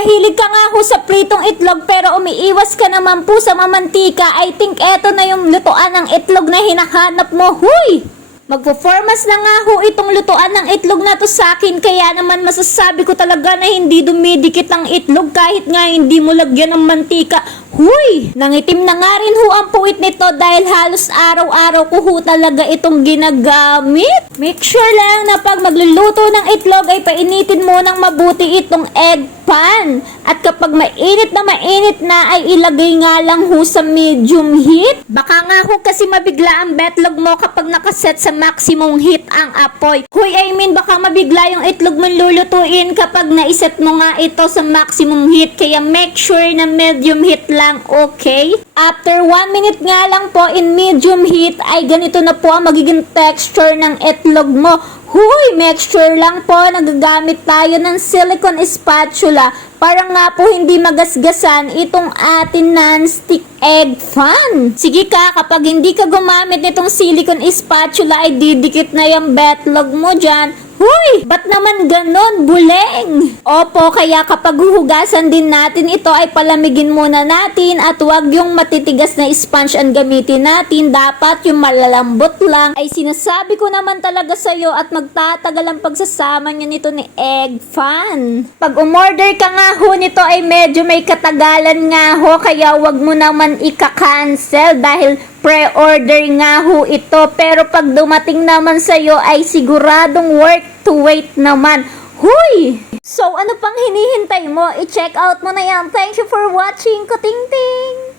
mahilig ka nga ho sa pritong itlog pero umiiwas ka naman po sa mamantika, I think eto na yung lutuan ng itlog na hinahanap mo. Huy! Magpo-formas na nga ho itong lutuan ng itlog na to sa akin, kaya naman masasabi ko talaga na hindi dumidikit ang itlog kahit nga hindi mo lagyan ng mantika. Huy! Nangitim na nga rin ho ang puwit nito dahil halos araw-araw ko ho talaga itong ginagamit. Make sure lang na pag magluluto ng itlog ay painitin mo ng mabuti itong egg pan. At kapag mainit na ay ilagay nga lang ho sa medium heat. Baka nga ho kasi mabigla ang betlog mo kapag nakaset sa maximum heat ang apoy. Huy, I mean baka mabigla yung itlog mo lulutuin kapag naiset mo nga ito sa maximum heat. Kaya make sure na medium heat lang, okay? After 1 minute nga lang po in medium heat ay ganito na po ang magiging texture ng itlog mo. Huy, make sure lang po nagagamit tayo ng silicone spatula para nga po hindi magasgasan itong atin non-stick egg fan. Sige ka, kapag hindi ka gumamit nitong silicone spatula ay didikit na yung betlog mo dyan. Huy! Ba't naman ganon, buleng? Opo, kaya kapag huhugasan din natin ito ay palamigin muna natin at huwag yung matitigas na sponge ang gamitin natin. Dapat yung malalambot lang. Ay sinasabi ko naman talaga sa'yo at magtatagal ang pagsasama nyo nito ni egg fan. Pag umorder ka nga ho nito ay medyo may katagalan nga ho, kaya huwag mo naman ika-cancel dahil pre-order nga ho ito. Pero pag dumating naman sa'yo ay siguradong worth to wait naman. Huy! So ano pang hinihintay mo? I-check out mo na yan. Thank you for watching. Kuting-ting!